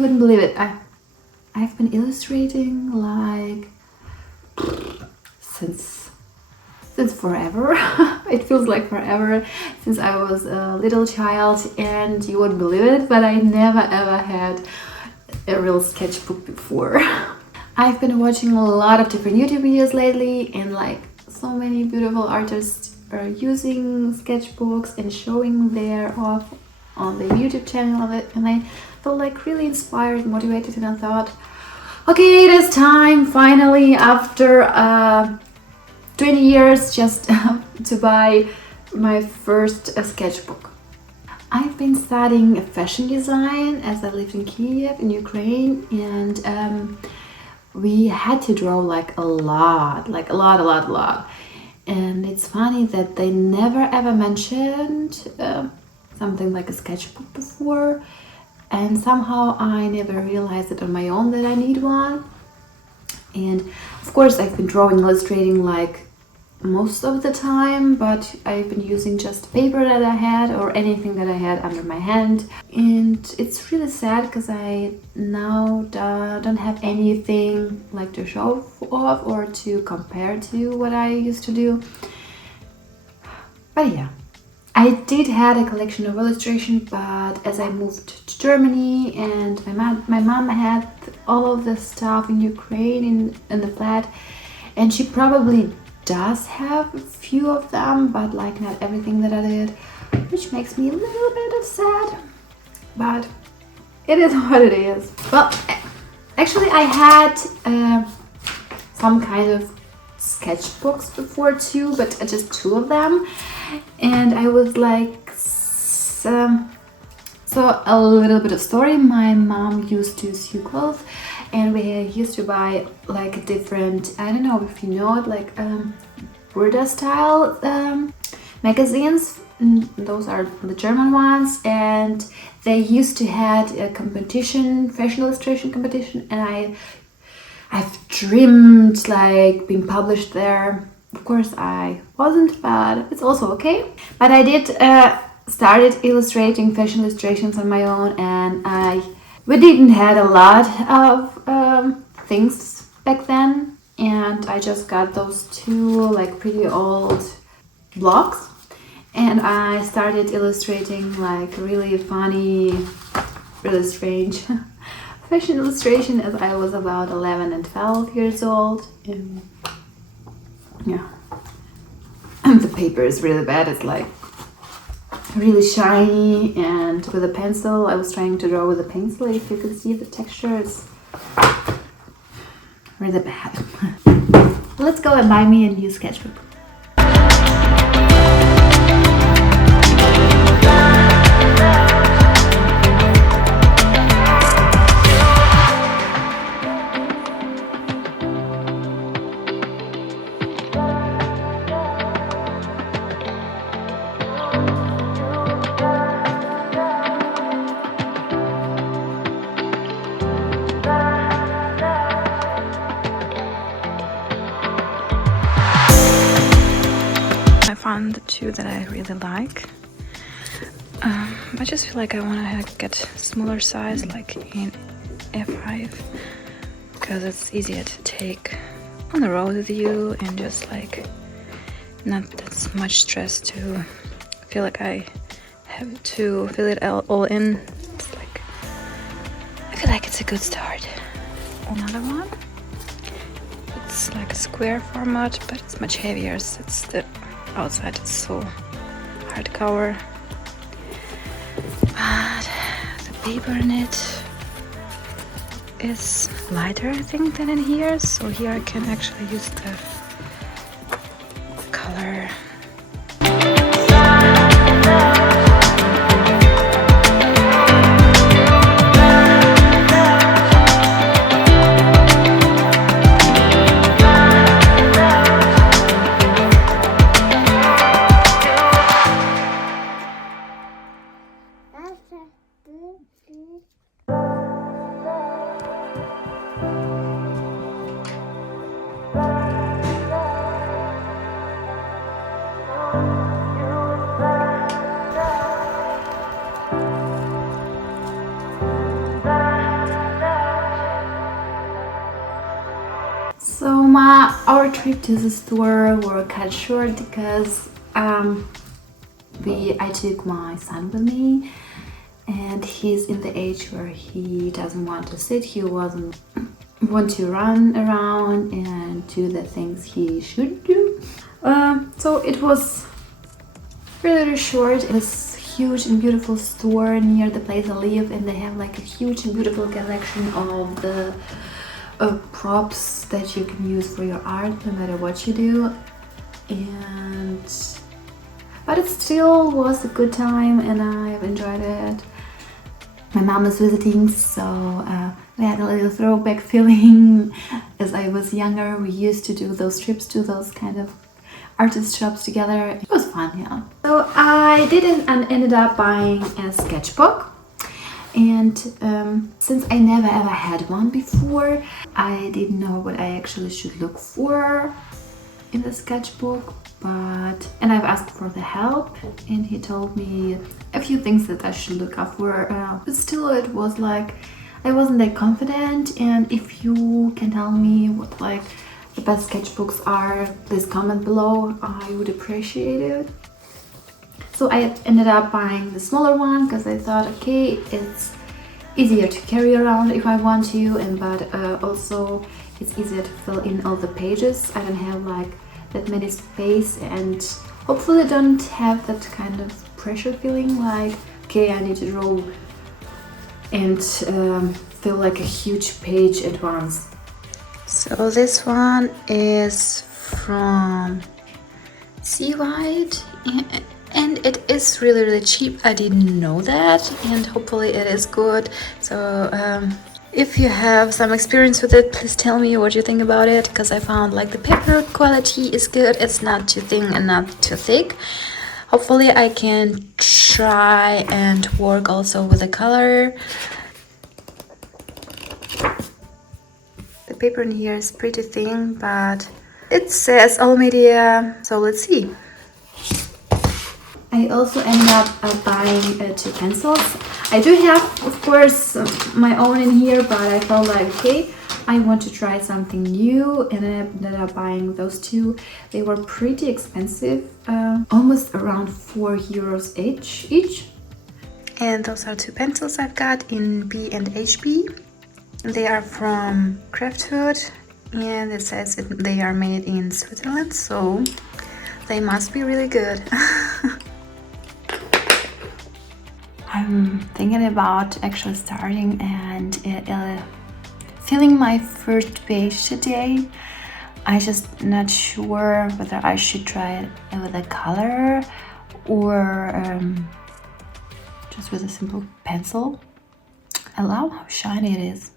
You wouldn't believe it. I've been illustrating like since forever. It feels like forever, since I was a little child, and you wouldn't believe it, but I never ever had a real sketchbook before. I've been watching a lot of different YouTube videos lately, and like so many beautiful artists are using sketchbooks and showing their off on their YouTube channel of it, and I felt like really inspired, motivated, and I thought, okay, it is time finally after 20 years just to buy my first sketchbook. I've been studying fashion design as I lived in Kiev in Ukraine, and we had to draw like a lot. And it's funny that they never ever mentioned something like a sketchbook before, and somehow I never realized it on my own that I need one. And of course I've been drawing, illustrating like most of the time, but I've been using just paper that I had or anything that I had under my hand. And it's really sad because I now don't have anything like to show off or to compare to what I used to do. But yeah, I did had a collection of illustration, but as I moved to Germany and my mom had all of the stuff in Ukraine in the flat, and she probably does have a few of them, but like not everything that I did, which makes me a little bit of sad, but it is what it is. Well, actually I had some kind of sketchbooks before too, but just two of them, and I was like, so a little bit of story. My mom used to sew clothes, and we used to buy like different, I don't know if you know it, like Burda style magazines. Those are the German ones, and they used to had a competition, fashion illustration competition, and I've dreamed like being published there. Of course I wasn't, but it's also okay. But I did started illustrating fashion illustrations on my own, and we didn't had a lot of things back then, and I just got those two like pretty old blocks, and I started illustrating like really funny, really strange fashion illustration as I was about 11 and 12 years old. And yeah, and the paper is really bad. It's like really shiny, and with a pencil, I was trying to draw with a pencil. If you can see the texture, it's really bad. Let's go and buy me a new sketchbook. Found the two that I really like. I just feel like I want to get smaller size, like in F5, because it's easier to take on the road with you, and just like not that much stress to feel like I have to fill it all in. It's like, I feel like it's a good start. Another one, it's like a square format, but it's much heavier. So it's the outside, it's so hardcover, but the paper in it is lighter, I think, than in here. So here I can actually use the color. So our trip to the store were cut short because I took my son with me, and he's in the age where he doesn't want to sit. He wasn't want to run around and do the things he should do. So it was really short. It was huge and beautiful store near the place I live, and they have like a huge and beautiful collection of the props that you can use for your art no matter what you do. But it still was a good time and I've enjoyed it. My mom is visiting, so we had a little throwback feeling. As I was younger, we used to do those trips to those kind of artist shops together. It was fun, yeah. So I ended up buying a sketchbook. And since I never ever had one before, I didn't know what I actually should look for in the sketchbook. And I've asked for the help, and he told me a few things that I should look out for. But still, it was like I wasn't that confident. And if you can tell me what like the best sketchbooks are, please comment below. I would appreciate it. So I ended up buying the smaller one because I thought, okay, it's easier to carry around if I want to, but also it's easier to fill in all the pages. I don't have like that many space, and hopefully I don't have that kind of pressure feeling like, okay, I need to draw and fill like a huge page at once. So this one is from Sea White, and it is really cheap. I didn't know that, and hopefully it is good. So if you have some experience with it, please tell me what you think about it, because I found like the paper quality is good. It's not too thin and not too thick. Hopefully I can try and work also with the color. The paper in here is pretty thin, but it says all media, so let's see. I also ended up buying 2 pencils. I do have, of course, my own in here, but I felt like, okay, I want to try something new, and I ended up buying those 2. They were pretty expensive, almost around €4 each. And those are 2 pencils I've got in B and HB. They are from Craftwood, and it says they are made in Switzerland, so they must be really good. I'm thinking about actually starting and filling my first page today. I'm just not sure whether I should try it with a color or just with a simple pencil. I love how shiny it is.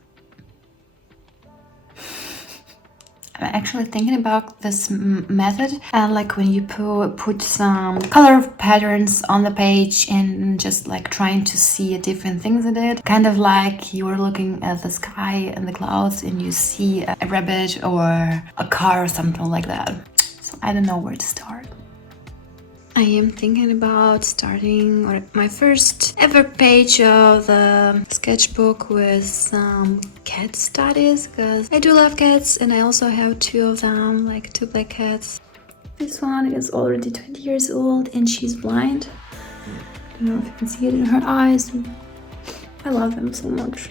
I'm actually thinking about this method, like when you put some color patterns on the page and just like trying to see different things in it, kind of like you're looking at the sky and the clouds and you see a rabbit or a car or something like that. So I don't know where to start. I am thinking about starting my first ever page of the sketchbook with some cat studies, because I do love cats and I also have 2 of them, like 2 black cats. This one is already 20 years old and she's blind. I don't know if you can see it in her eyes. I love them so much.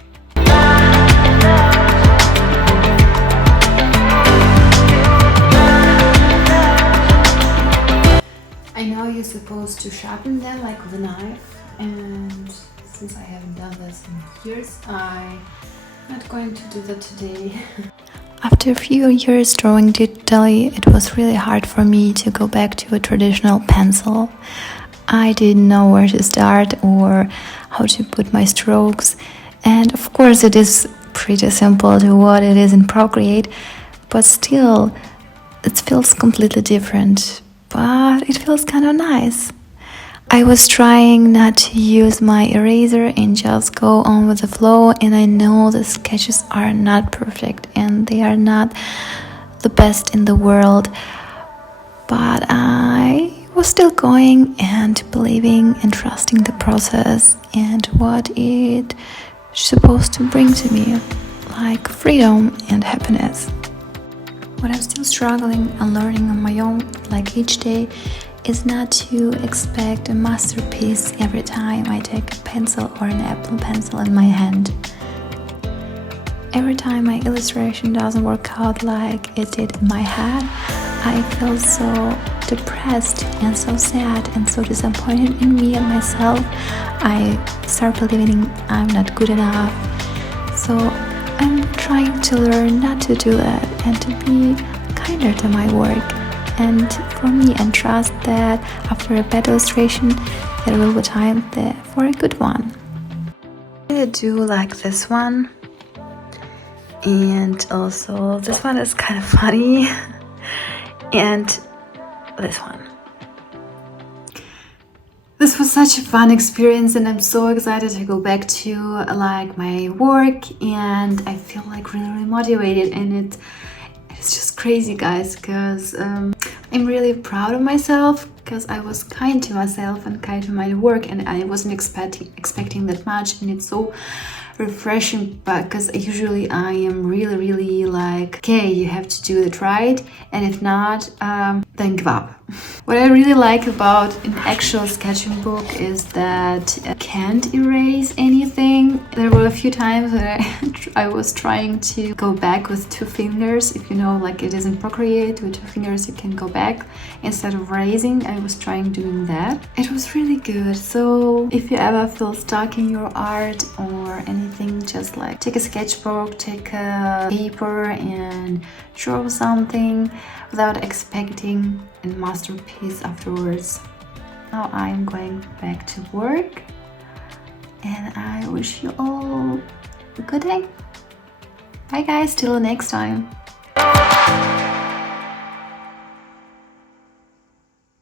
I know you're supposed to sharpen them like with a knife, and since I haven't done this in years, I'm not going to do that today. After a few years drawing digitally, it was really hard for me to go back to a traditional pencil. I didn't know where to start or how to put my strokes, and of course it is pretty simple to what it is in Procreate, but still it feels completely different. But it feels kind of nice. I was trying not to use my eraser and just go on with the flow, and I know the sketches are not perfect and they are not the best in the world, but I was still going and believing and trusting the process and what it's supposed to bring to me, like freedom and happiness. What I'm still struggling and learning on my own, like each day, is not to expect a masterpiece every time I take a pencil or an Apple pencil in my hand. Every time my illustration doesn't work out like it did in my head, I feel so depressed and so sad and so disappointed in me and myself. I start believing I'm not good enough. So I'm trying to learn not to do that and to be kinder to my work and for me, and trust that after a bad illustration there will be time there for a good one. I do like this one, and also this one is kind of funny and this one. This was such a fun experience and I'm so excited to go back to like my work, and I feel like really motivated, and it's just crazy, guys, because I'm really proud of myself because I was kind to myself and kind to my work, and I wasn't expecting that much, and it's so refreshing, because usually I am really like, okay, you have to do it right, and if not, then give up. What I really like about an actual sketching book is that it can't erase anything. There were a few times where I was trying to go back with 2 fingers. If you know, like it is in Procreate, with 2 fingers you can go back instead of erasing. I was trying doing that. It was really good. So if you ever feel stuck in your art or anything, just like take a sketchbook, take a paper and draw something without expecting a masterpiece afterwards. Now I'm going back to work, and I wish you all a good day. Bye guys, till next time.